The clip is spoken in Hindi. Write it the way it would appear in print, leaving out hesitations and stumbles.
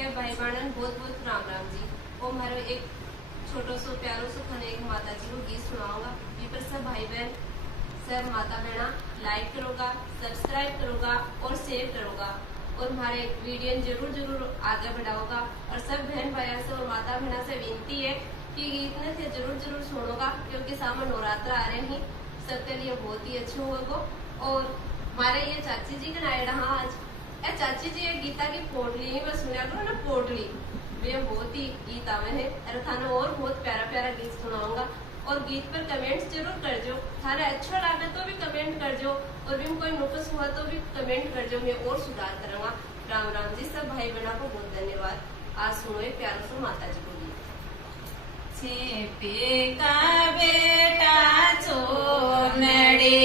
તે भाई बहन बहुत बहुत राम राम जी। वो मारो एक छोटो सो प्यारो सो खाने एक माता जी को गीत सुनाऊंगा। पर सब भाई बहन सब माता बहना लाइक करोगा, सब्सक्राइब करोगा और शेयर करोगा और हमारे वीडियो जरूर जरूर आगे बढ़ाओगा। और सब बहन भाई से और माता बहना से विनती है कि गीत ने से जरूर जरूर सुनोगा, क्योंकि सामने नवरात्र आ रहे हैं, सबके लिए बहुत ही अच्छे होगा। और हमारे ये चाची जी का नायडा आज ए चाची जी ये गीता की पोटली ही मैं सुना करो ना, पोटली वे बहुत ही गीत आवे है। अरे थाने और बहुत प्यारा प्यारा गीत सुनाऊंगा और गीत पर कमेंट्स जरूर कर जो। थाने अच्छा लगे तो भी कमेंट कर जो और भी कोई नुकस हुआ तो भी कमेंट कर जो, मैं और सुधार करूंगा। राम राम जी। सब भाई बहनों को बहुत धन्यवाद। आज सुनो एक प्यारा सा माता जी को गीत। छे पे का बेटा चोनड़े